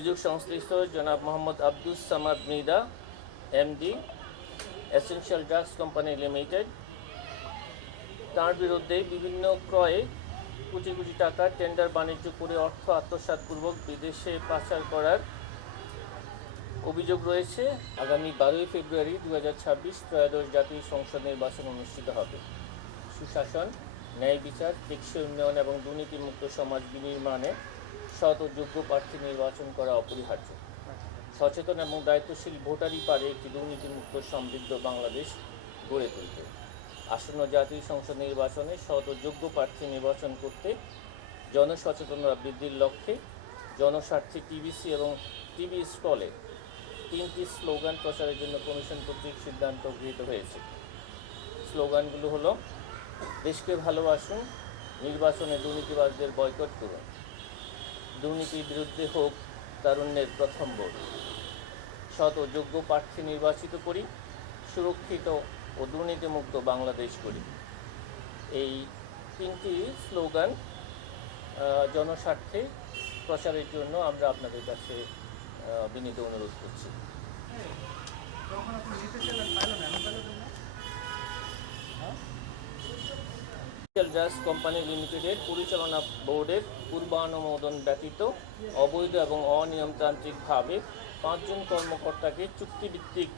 অভিযোগ সংশ্লিষ্ট জনাব Mohammad Abdus Samad Mridha MD essential drugs company limited, তার বিরুদ্ধে বিভিন্ন ক্রয়ে কোটি কোটি টাকা টেন্ডার বাণিজ্য করে অর্থ আত্মসাৎপূর্বক বিদেশে পাচার করার অভিযোগ রয়েছে। আগামী 12 ফেব্রুয়ারি 2026 ত্রয়োদশ জাতীয় সংসদ নির্বাচন অনুষ্ঠিত হবে। সুশাসন, ন্যায় বিচার, টেকসই উন্নয়ন এবং দুর্নীতিমুক্ত সমাজ বিনির্মাণে সৎ ও যোগ্য প্রার্থী নির্বাচন করা অপরিহার্য। সচেতন এবং দায়িত্বশীল ভোটারই পারে একটি দুর্নীতিমুক্ত সমৃদ্ধ বাংলাদেশ গড়ে তুলতে। আসন্ন জাতীয় সংসদ নির্বাচনে সৎ ও যোগ্য প্রার্থী নির্বাচন করতে জনসচেতনতা বৃদ্ধির লক্ষ্যে জনস্বার্থে টিভিসি এবং টিভি স্টলে 3টি স্লোগান প্রচারের জন্য কমিশন কর্তৃক সিদ্ধান্ত গৃহীত হয়েছে। স্লোগানগুলো হলো: দেশকে ভালোবাসুন, নির্বাচনে দুর্নীতিবাজদের বয়কট করুন, দুর্নীতির বিরুদ্ধে হোক তারুণ্যের প্রথম ভোট, সৎ ও যোগ্য প্রার্থী নির্বাচিত করি, সুরক্ষিত ও দুর্নীতিমুক্ত বাংলাদেশ করি। এই 3টি স্লোগান জনস্বার্থে প্রচারের জন্য আমরা আপনাদের কাছে বিনীত অনুরোধ করছি। ড্রাগস কোম্পানি লিমিটেডের পরিচালনা বোর্ডের পূর্বানুমোদন ব্যতীত অবৈধ এবং অনিয়মতান্ত্রিকভাবে 5 জন কর্মকর্তাকে চুক্তিভিত্তিক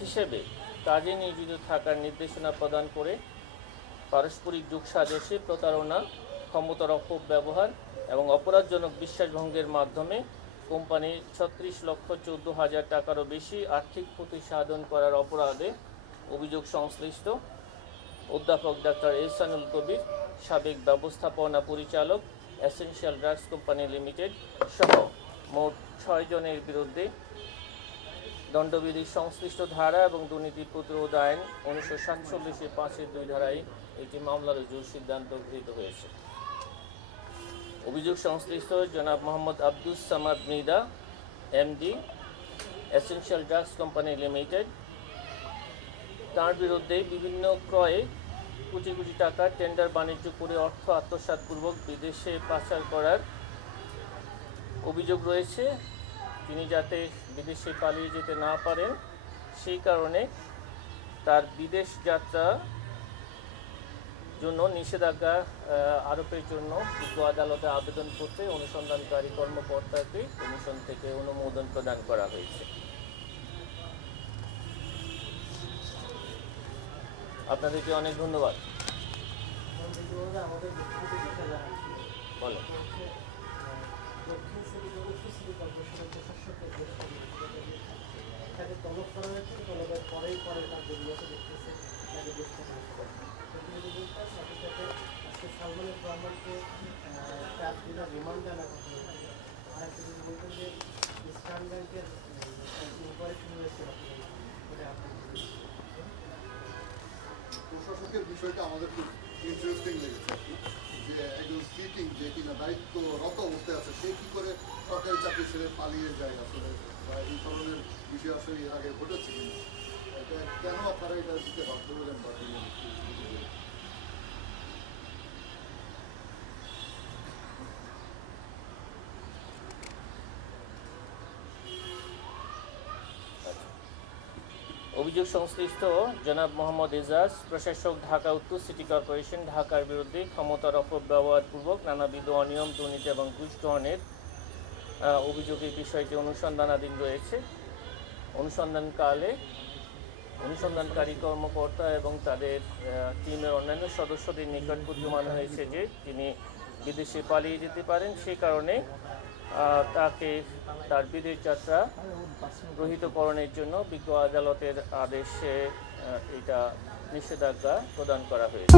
হিসেবে কাজে নিয়োজিত থাকার নির্দেশনা প্রদান করে পারস্পরিক যোগসাজশে প্রতারণা, ক্ষমতার অপব্যবহার এবং অপরাধজনক বিশ্বাসভঙ্গের মাধ্যমে কোম্পানির 36,14,000 টাকারও বেশি আর্থিক ক্ষতি সাধন করার অপরাধে অভিযোগ সংশ্লিষ্ট অধ্যাপক ডাক্তার এহসানুল কবির, সাবেক ব্যবস্থাপনা পরিচালক, এসেনশিয়াল ড্রাগস কোম্পানি লিমিটেড সহ মোট 6 জনের বিরুদ্ধে দণ্ডবিধির সংশ্লিষ্ট ধারা এবং দুর্নীতি প্রতিরোধ আইন 1947 5-2 ধারায় একটি মামলা রুজুর সিদ্ধান্ত গৃহীত হয়েছে। অভিযোগ সংশ্লিষ্ট জনাব Mohammad Abdus Samad Mridha MD essential drugs company limited, তার বিরুদ্ধে বিভিন্ন ক্রয়ে কোটি কোটি টাকা টেন্ডার বাণিজ্য করে অর্থ আত্মসাৎপূর্বক বিদেশে পাচার করার অভিযোগ রয়েছে। তিনি যাতে বিদেশে পালিয়ে যেতে না পারেন সেই কারণে তার বিদেশ যাত্রা জন্য নিষেধাজ্ঞা আরোপের জন্য বিজ্ঞ আদালতে আবেদন করতে অনুসন্ধানকারী কর্মকর্তাকে কমিশন থেকে অনুমোদন প্রদান করা হয়েছে। আপনাদেরকে অনেক ধন্যবাদ। বলো। প্রশাসকের বিষয়টা আমাদের খুব ইন্টারেস্টিং লেগেছে, যে একজন সিটিং যে কিনা দায়িত্বরত অবস্থায় আছে সে কি করে সরকারি চাকরি ছেড়ে পালিয়ে যায় আসলে, বা এই ধরনের বিষয় আসলে এর আগে ঘটেছে। কেন আপনারা এটা দিতে বাধ্য হলেন? বা অভিযোগ সংশ্লিষ্ট জনাব মোহাম্মদ এজাজ, প্রশাসক, ঢাকা উত্তর সিটি কর্পোরেশন, ঢাকার বিরুদ্ধে ক্ষমতার অপব্যবহারপূর্বক নানাবিধ অনিয়ম, দুর্নীতি এবং ঘুষ গ্রহণের অভিযোগের বিষয়টি অনুসন্ধানাধীন রয়েছে। অনুসন্ধানকারী কর্মকর্তা এবং তাদের টিমের অন্যান্য সদস্যদের নিকট প্রতীয়মান হয়েছে যে তিনি বিদেশে পালিয়ে যেতে পারেন। সেই কারণে তাকে তার বিদেশ যাত্রা রহিতকরণের জন্য বিজ্ঞ আদালতের আদেশে এটা নিষেধাজ্ঞা প্রদান করা হয়েছে।